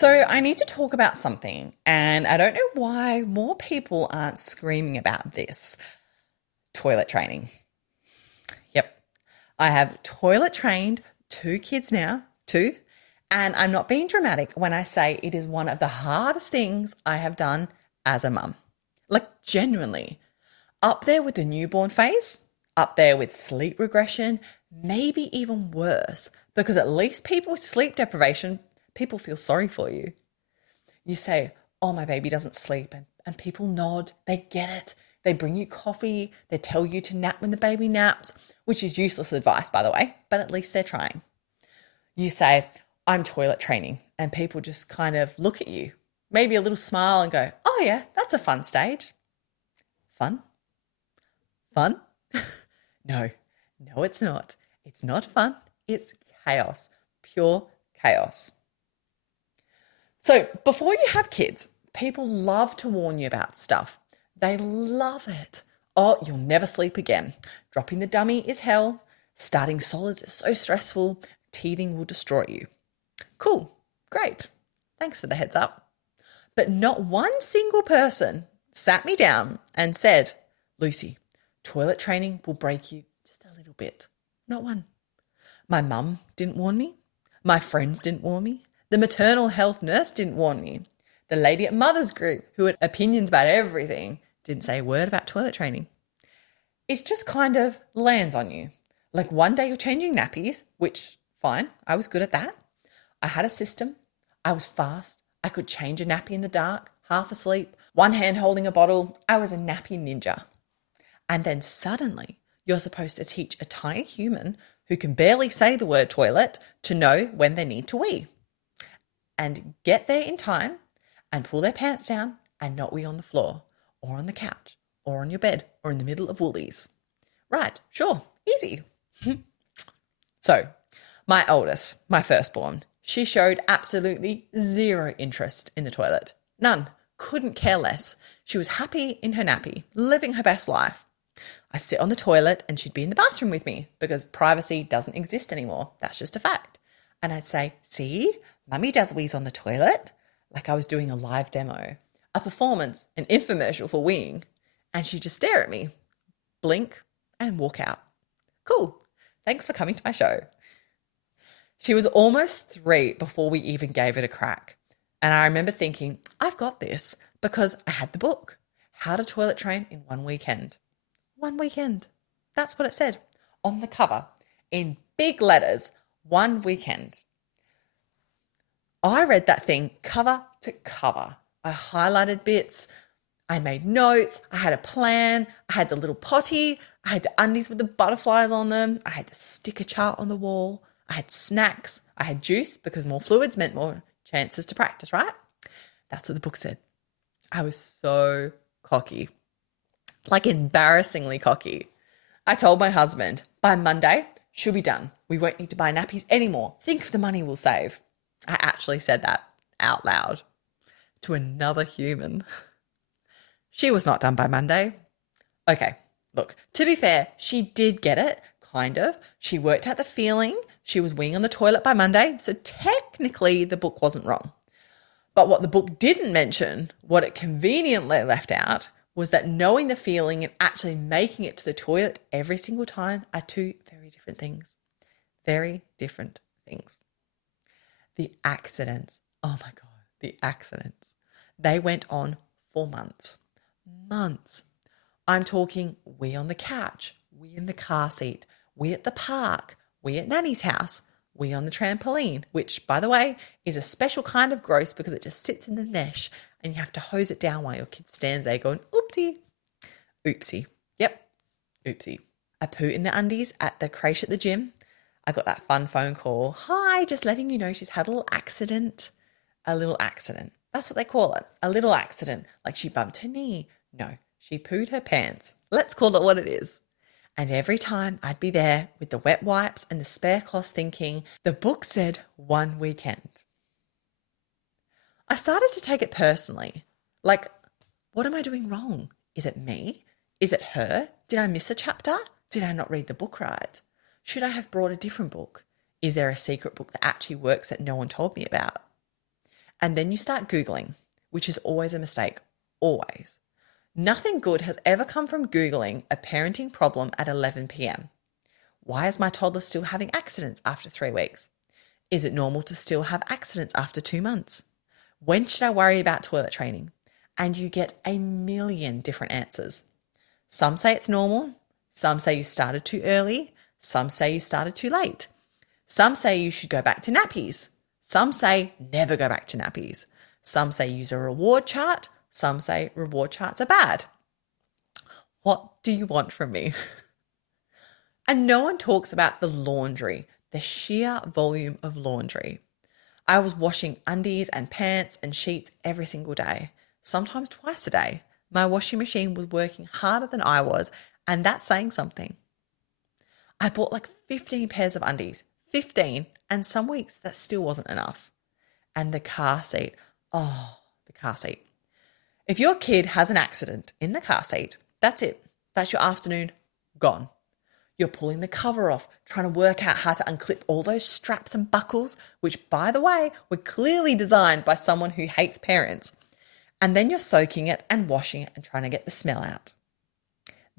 So, I need to talk about something, and I don't know why more people aren't screaming about this toilet training. Yep, I have toilet trained two kids now, two, and I'm not being dramatic when I say it is one of the hardest things I have done as a mum. Like, genuinely, up there with the newborn phase, up there with sleep regression, maybe even worse, because at least people with sleep deprivation, people feel sorry for you. You say, oh, my baby doesn't sleep, and people nod, they get it. They bring you coffee, they tell you to nap when the baby naps, which is useless advice, by the way, but at least they're trying. You say, I'm toilet training, and people just kind of look at you, maybe a little smile and go, oh yeah, that's a fun stage. Fun? Fun? No, no, it's not. It's not fun. It's chaos, pure chaos. So before you have kids, people love to warn you about stuff. They love it. Oh, you'll never sleep again. Dropping the dummy is hell. Starting solids is so stressful. Teething will destroy you. Cool. Great. Thanks for the heads up. But not one single person sat me down and said, Lucy, toilet training will break you just a little bit. Not one. My mum didn't warn me. My friends didn't warn me. The maternal health nurse didn't warn me. The lady at Mother's Group, who had opinions about everything, didn't say a word about toilet training. It's just kind of lands on you. Like one day you're changing nappies, which, fine, I was good at that. I had a system. I was fast. I could change a nappy in the dark, half asleep, one hand holding a bottle. I was a nappy ninja. And then suddenly you're supposed to teach a tiny human who can barely say the word toilet to know when they need to wee. And get there in time and pull their pants down and not wee on the floor or on the couch or on your bed or in the middle of Woolies. Right, sure, easy. So, my oldest, my firstborn, she showed absolutely zero interest in the toilet. None. Couldn't care less. She was happy in her nappy, living her best life. I'd sit on the toilet and she'd be in the bathroom with me because privacy doesn't exist anymore. That's just a fact. And I'd say, see, Mummy does wheeze on the toilet, like I was doing a live demo, a performance, an infomercial for weeing. And she'd just stare at me, blink, and walk out. Cool. Thanks for coming to my show. She was almost 3 before we even gave it a crack. And I remember thinking, I've got this because I had the book, How to Toilet Train in One Weekend. One weekend. That's what it said on the cover in big letters, 1 weekend. I read that thing cover to cover. I highlighted bits. I made notes. I had a plan. I had the little potty. I had the undies with the butterflies on them. I had the sticker chart on the wall. I had snacks. I had juice because more fluids meant more chances to practice, right? That's what the book said. I was so cocky, like embarrassingly cocky. I told my husband, by Monday, she'll be done. We won't need to buy nappies anymore. Think of the money we'll save. I actually said that out loud to another human. She was not done by Monday. Okay, look, to be fair, she did get it, kind of. She worked out the feeling. She was weeing on the toilet by Monday, so technically the book wasn't wrong. But what the book didn't mention, what it conveniently left out, was that knowing the feeling and actually making it to the toilet every single time are two very different things. Very different things. The accidents. Oh my God, the accidents. They went on for months. Months. I'm talking we on the couch, we in the car seat, we at the park, we at Nanny's house, we on the trampoline, which, by the way, is a special kind of gross because it just sits in the mesh and you have to hose it down while your kid stands there going, oopsie. Oopsie. Yep. Oopsie. I poo in the undies at the creche at the gym. I got that fun phone call. Hi, just letting you know she's had a little accident. A little accident. That's what they call it. A little accident. Like she bumped her knee. No, she pooed her pants. Let's call it what it is. And every time I'd be there with the wet wipes and the spare cloths thinking, the book said 1 weekend. I started to take it personally. Like, what am I doing wrong? Is it me? Is it her? Did I miss a chapter? Did I not read the book right? Should I have brought a different book? Is there a secret book that actually works that no one told me about? And then you start Googling, which is always a mistake, always. Nothing good has ever come from Googling a parenting problem at 11 p.m. Why is my toddler still having accidents after 3 weeks? Is it normal to still have accidents after 2 months? When should I worry about toilet training? And you get a million different answers. Some say it's normal. Some say you started too early. Some say you started too late. Some say you should go back to nappies. Some say never go back to nappies. Some say use a reward chart. Some say reward charts are bad. What do you want from me? And no one talks about the laundry, the sheer volume of laundry. I was washing undies and pants and sheets every single day, sometimes twice a day. My washing machine was working harder than I was, and that's saying something. I bought like 15 pairs of undies, 15, and some weeks that still wasn't enough. And the car seat, the car seat. If your kid has an accident in the car seat, that's it. That's your afternoon gone. You're pulling the cover off, trying to work out how to unclip all those straps and buckles, which, by the way, were clearly designed by someone who hates parents. And then you're soaking it and washing it and trying to get the smell out.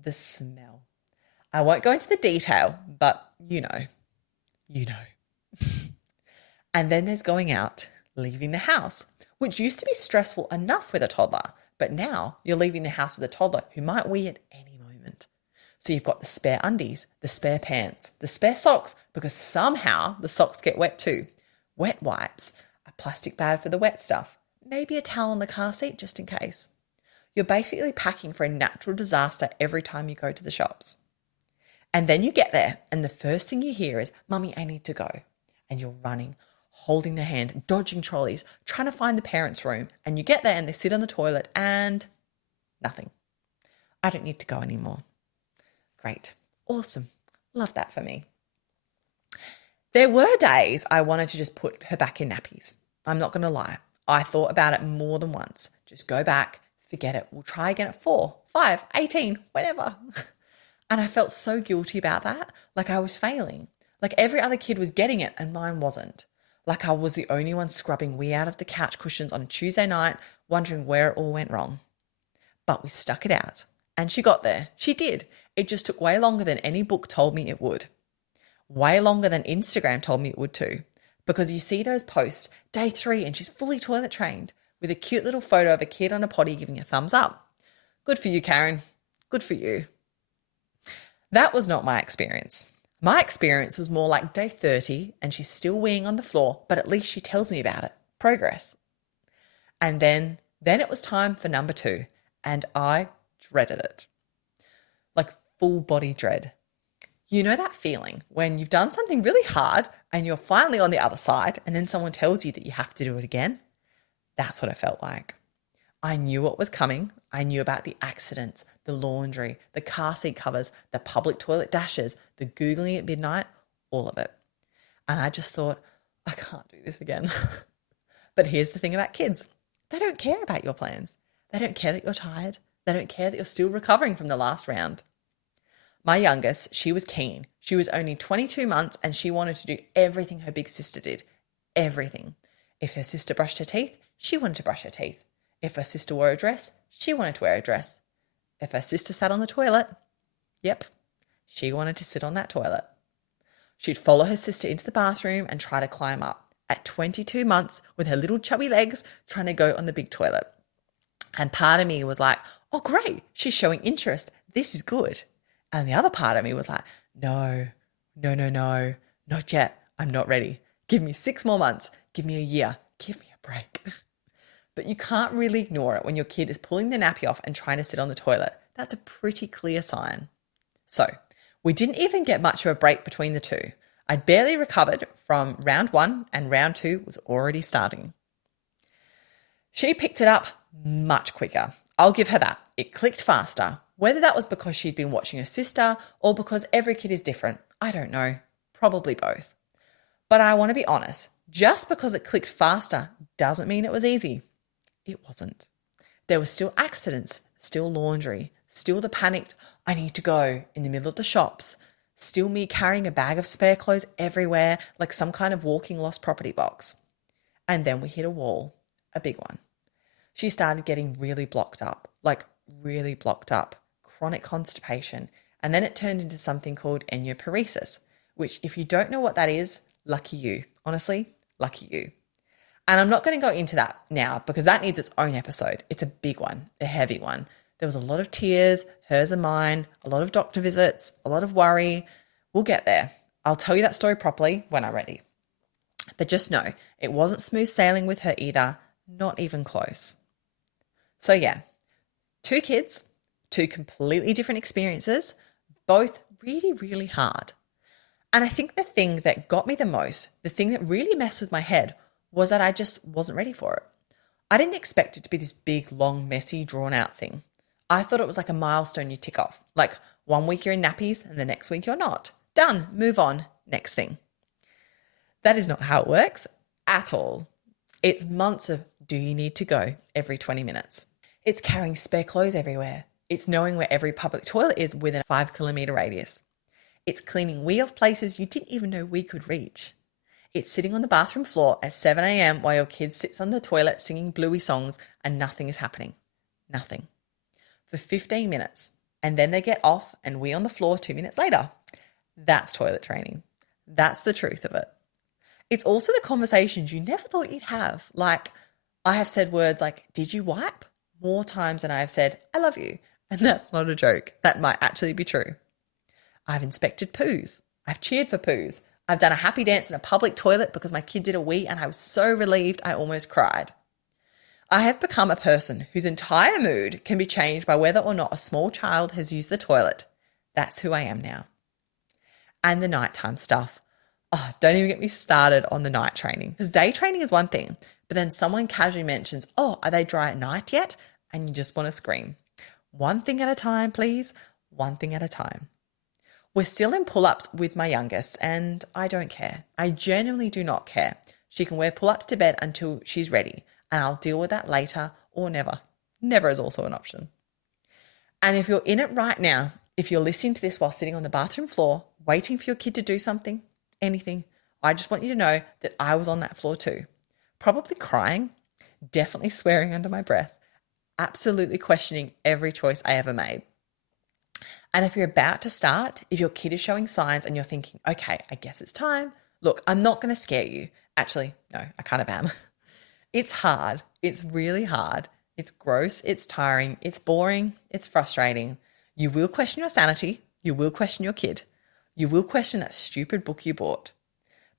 The smell. I won't go into the detail, but you know. And then there's going out, leaving the house, which used to be stressful enough with a toddler, but now you're leaving the house with a toddler who might wee at any moment. So you've got the spare undies, the spare pants, the spare socks, because somehow the socks get wet too. Wet wipes, a plastic bag for the wet stuff, maybe a towel in the car seat just in case. You're basically packing for a natural disaster every time you go to the shops. And then you get there and the first thing you hear is, "Mummy, I need to go." And you're running, holding their hand, dodging trolleys, trying to find the parents' room. And you get there and they sit on the toilet and nothing. I don't need to go anymore. Great. Awesome. Love that for me. There were days I wanted to just put her back in nappies. I'm not going to lie. I thought about it more than once. Just go back, forget it. We'll try again at 4, 5, 18, whenever. And I felt so guilty about that. Like I was failing. Like every other kid was getting it and mine wasn't. Like I was the only one scrubbing wee out of the couch cushions on a Tuesday night, wondering where it all went wrong. But we stuck it out. And she got there. She did. It just took way longer than any book told me it would. Way longer than Instagram told me it would too. Because you see those posts, day 3 and she's fully toilet trained with a cute little photo of a kid on a potty giving a thumbs up. Good for you, Karen. Good for you. That was not my experience. My experience was more like day 30 and she's still weeing on the floor, but at least she tells me about it. Progress. And then it was time for number 2 and I dreaded it. Like full body dread. You know that feeling when you've done something really hard and you're finally on the other side and then someone tells you that you have to do it again? That's what it felt like. I knew what was coming. I knew about the accidents, the laundry, the car seat covers, the public toilet dashes, the Googling at midnight, all of it. And I just thought, I can't do this again. But here's the thing about kids. They don't care about your plans. They don't care that you're tired. They don't care that you're still recovering from the last round. My youngest, she was keen. She was only 22 months and she wanted to do everything her big sister did. Everything. If her sister brushed her teeth, she wanted to brush her teeth. If her sister wore a dress, she wanted to wear a dress. If her sister sat on the toilet, yep, she wanted to sit on that toilet. She'd follow her sister into the bathroom and try to climb up. At 22 months, with her little chubby legs, trying to go on the big toilet. And part of me was like, oh, great, she's showing interest. This is good. And the other part of me was like, no, not yet. I'm not ready. Give me 6 more months. Give me a year. Give me a break. But you can't really ignore it when your kid is pulling the nappy off and trying to sit on the toilet. That's a pretty clear sign. So we didn't even get much of a break between the two. I'd barely recovered from round 1 and round 2 was already starting. She picked it up much quicker. I'll give her that. It clicked faster. Whether that was because she'd been watching her sister or because every kid is different, I don't know. Probably both. But I want to be honest. Just because it clicked faster doesn't mean it was easy. It wasn't. There were still accidents, still laundry, still the panicked, I need to go in the middle of the shops, still me carrying a bag of spare clothes everywhere like some kind of walking lost property box. And then we hit a wall, a big one. She started getting really blocked up, like really blocked up, chronic constipation. And then it turned into something called endoparesis, which if you don't know what that is, lucky you. Honestly, lucky you. And I'm not going to go into that now because that needs its own episode. It's a big one, a heavy one. There was a lot of tears, hers and mine, a lot of doctor visits, a lot of worry. We'll get there. I'll tell you that story properly when I'm ready. But just know, it wasn't smooth sailing with her either, not even close. So yeah, 2 kids, 2 completely different experiences, both really, really hard. And I think the thing that got me the most, the thing that really messed with my head, was that I just wasn't ready for it. I didn't expect it to be this big, long, messy, drawn out thing. I thought it was like a milestone you tick off. Like 1 week you're in nappies and the next week you're not. Done, move on, next thing. That is not how it works at all. It's months of do you need to go every 20 minutes. It's carrying spare clothes everywhere. It's knowing where every public toilet is within a 5-kilometre radius. It's cleaning wee off places you didn't even know we could reach. It's sitting on the bathroom floor at 7 a.m. while your kid sits on the toilet singing Bluey songs and nothing is happening. Nothing. For 15 minutes. And then they get off and we on the floor 2 minutes later. That's toilet training. That's the truth of it. It's also the conversations you never thought you'd have. Like, I have said words like, did you wipe? More times than I have said, I love you. And that's not a joke. That might actually be true. I've inspected poos. I've cheered for poos. I've done a happy dance in a public toilet because my kid did a wee and I was so relieved I almost cried. I have become a person whose entire mood can be changed by whether or not a small child has used the toilet. That's who I am now. And the nighttime stuff. Oh, don't even get me started on the night training. Because day training is one thing, but then someone casually mentions, oh, are they dry at night yet? And you just want to scream. One thing at a time, please. One thing at a time. We're still in pull-ups with my youngest and I don't care. I genuinely do not care. She can wear pull-ups to bed until she's ready and I'll deal with that later or never. Never is also an option. And if you're in it right now, if you're listening to this while sitting on the bathroom floor, waiting for your kid to do something, anything, I just want you to know that I was on that floor too. Probably crying, definitely swearing under my breath, absolutely questioning every choice I ever made. And if you're about to start, if your kid is showing signs and you're thinking, okay, I guess it's time. Look, I'm not going to scare you. Actually, no, I kind of am. It's hard. It's really hard. It's gross. It's tiring. It's boring. It's frustrating. You will question your sanity. You will question your kid. You will question that stupid book you bought.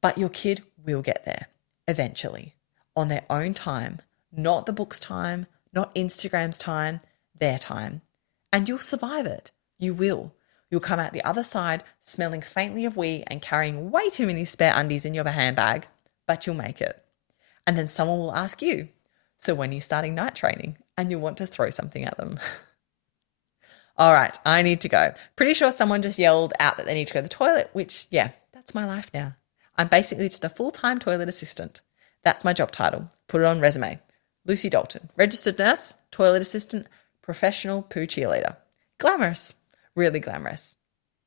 But your kid will get there eventually on their own time, not the book's time, not Instagram's time, their time. And you'll survive it. You will. You'll come out the other side smelling faintly of wee and carrying way too many spare undies in your handbag, but you'll make it. And then someone will ask you, so when are you starting night training? And you want to throw something at them. All right, I need to go. Pretty sure someone just yelled out that they need to go to the toilet, which, yeah, that's my life now. I'm basically just a full-time toilet assistant. That's my job title. Put it on resume. Lucy Dalton, registered nurse, toilet assistant, professional poo cheerleader. Glamorous. Really glamorous.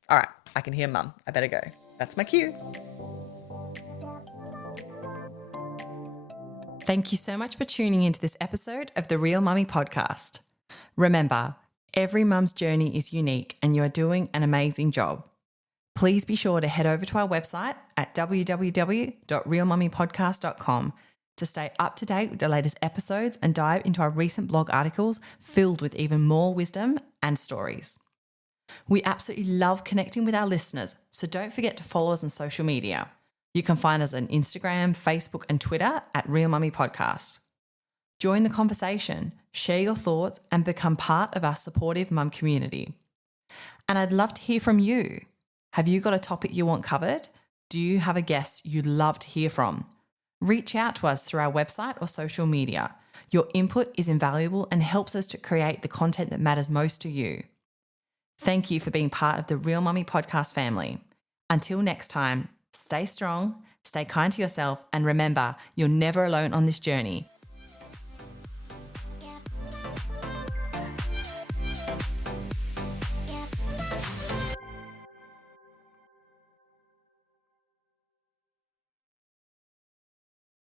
All right, I can hear mum. I better go. That's my cue. Thank you so much for tuning into this episode of the Real Mummy podcast. Remember, every mum's journey is unique and you are doing an amazing job. Please be sure to head over to our website at www.realmummypodcast.com to stay up to date with the latest episodes and dive into our recent blog articles filled with even more wisdom and stories. We absolutely love connecting with our listeners, so don't forget to follow us on social media. You can find us on Instagram, Facebook, and Twitter at Real Mummy Podcast. Join the conversation, share your thoughts, and become part of our supportive mum community. And I'd love to hear from you. Have you got a topic you want covered? Do you have a guest you'd love to hear from? Reach out to us through our website or social media. Your input is invaluable and helps us to create the content that matters most to you. Thank you for being part of the Real Mummy podcast family. Until next time, stay strong, stay kind to yourself, and remember, you're never alone on this journey.